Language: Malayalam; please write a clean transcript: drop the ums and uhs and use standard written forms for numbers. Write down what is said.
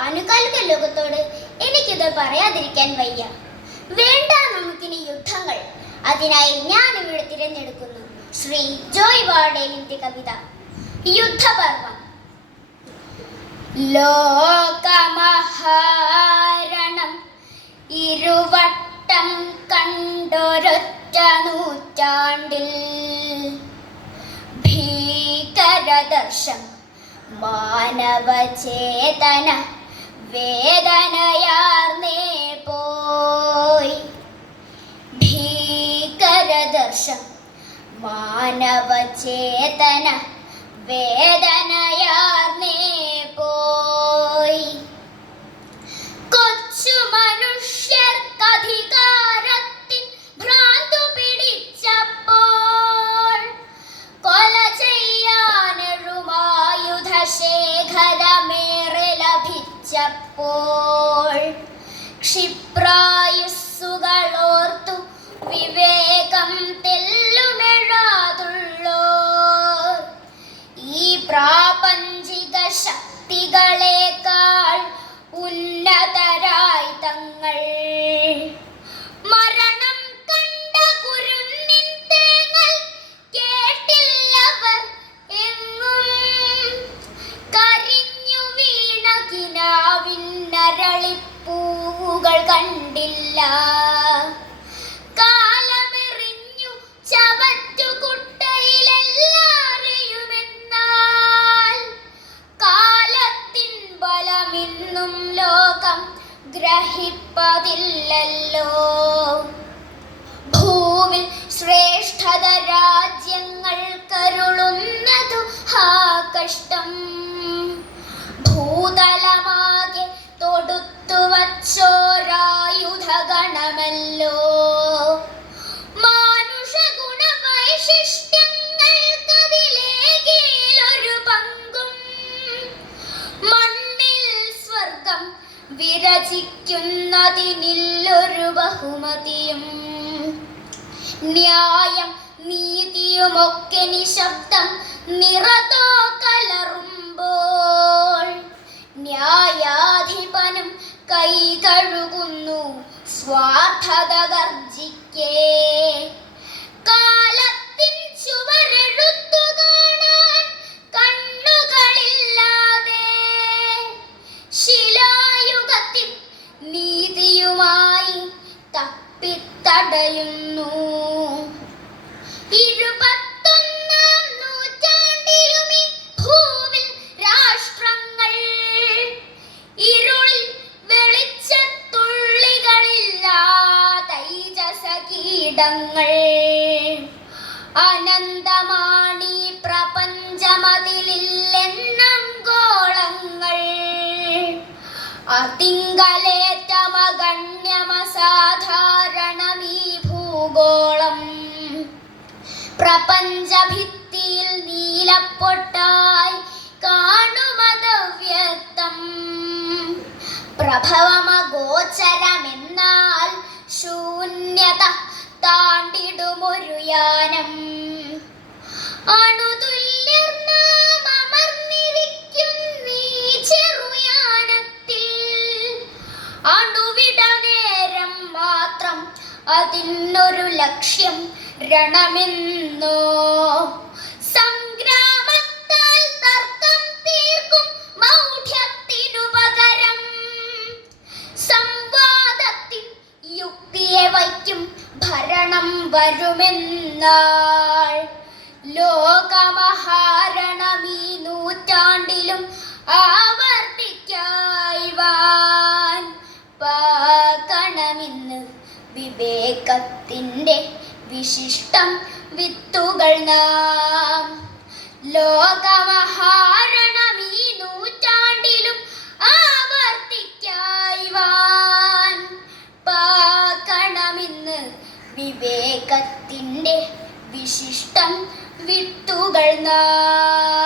ആനുകാലിക ലോകത്തോട് എനിക്കിത് പറയാതിരിക്കാൻ വയ്യ. വേണ്ട നമുക്കിനി യുദ്ധങ്ങൾ. അതിനായി ഞാൻ ഇവിടെ തിരഞ്ഞെടുക്കുന്നു ശ്രീ ജോയ് വാർഡേലിന്റെ കവിത യുദ്ധപർവം. ലോകമഹാരണം ഇരുവട്ടം കണ്ടൊരൊറ്റ നൂറ്റാണ്ടിൽ ഭീകരദർശം മാനവചേതന വേദനയാർന്നേ പോയി. ഭീകരദർശം മാനവചേതന വേദനയാർന്നേ പോയി. കൊച്ചു മനുഷ്യർക്കധികാരത്തിൻ ഭ്രാന്തു പിടിച്ചപ്പോൾ കൊല ചെയ്യാനെഴുമായുധശേഖരമേറെ ലഭിച്ചപ്പോൾ ക്ഷിപ്രായുസ്സുകളോർത്തു വിവേകം തെല്ലുമെഴാതുള്ളോർ ഈ പ്രാപഞ്ചിക ശക്തികളേക്കാൾ ഉന്നതരായി തങ്ങൾ മരണം കണ്ട കുരുന്നിൻ തേങ്ങൽ കേട്ടില്ലവർ എങ്ങും കരിഞ്ഞു വീണ കിനാവിന്നരളിപ്പൂവുകൾ കണ്ടില്ല. കാലമെറിഞ്ഞു ചവറ്റുകുട്ടയിലെല്ലാരെയുമെന്നാൽ കാലത്തിൻ ബലമിന്നും ലോകം ഗ്രഹിപ്പതില്ലല്ലോ. ഭൂവിൽ ശ്രേഷ്ഠത രാജ്യങ്ങൾ കരുളുന്നതു ഹാ കഷ്ടം. ഭൂതലമാകെ തൊടുത്തു വച്ചോരായുധഗണമല്ലോ. മാനുഷഗുണവൈശിഷ്ട്യങ്ങൾക്കതിലേകീലൊരു പങ്കും മണ്ണിൽ സ്വർഗം വിരചിക്കുന്നതിനില്ലൊരു ബഹുമതിയും. ന്യായം നീതിയുമൊക്കെ നിശബ്ദം നിറതോ കലറുമ്പോൾ ന്യായാധിപനും കൈ കഴുകുന്നു സ്വാർത്ഥത ഗർജിക്കേ. കാലത്തിൻ ചുവരെഴുത്തു കാണാൻ കണ്ണുകളില്ലാതെ ശിലായുഗത്തിൽ നീതിയുമായി തപ്പിത്തടയുന്നു. 21-ാം നൂറ്റാണ്ടിലുമീ ഭൂവിൽ രാഷ്ട്രങ്ങൾ ഇരുളിൽ വെളിച്ചത്തുള്ളികളില്ല തൈജസകീടങ്ങൾ. അനന്തമാണീ പ്രപഞ്ചമതിലെണ്ണം ഗോളങ്ങൾ. അതിങ്കലേറ്റമഗണ്യമസാധാരണമീ ഭൂഗോളം. പ്രപഞ്ചഭിത്തിയിൽ നീലപ്പൊട്ടായി കാണുമതവ്യക്തം. പ്രഭവമഗോചരമെന്നാൽ ശൂന്യത താണ്ടിടുമൊരു യാനം. അണുതുല്യർ നാം അമർന്നിരിക്കുന്നീ ചെറുയാനത്തിൽ. അണുവിട നേരം മാത്രം അതിനൊരു ലക്ഷ്യം രണമെന്നോ. സംഗ്രാമത്താൽ തർക്കം തീർക്കും മൗഢ്യത്തിനു പകരം സംവാദത്തിൻ യുക്തിയെ വയ്ക്കും ഭരണം വരുമെന്നാൾ. ലോകമഹാരണമീ നൂറ്റാണ്ടിലും ആവർത്തിക്കായിവാൻ പാകണമിന്ന് വിവേകത്തിൻ്റെ വിശിഷ്ടം വിത്തുകൾ നാം. ലോകമഹാരണമീ നൂറ്റാണ്ടിലും ആവർത്തിക്കായിവാൻ പാകണമിന്ന് വിവേകത്തിൻ്റെ വിശിഷ്ടം വിത്തുകൾ നാം.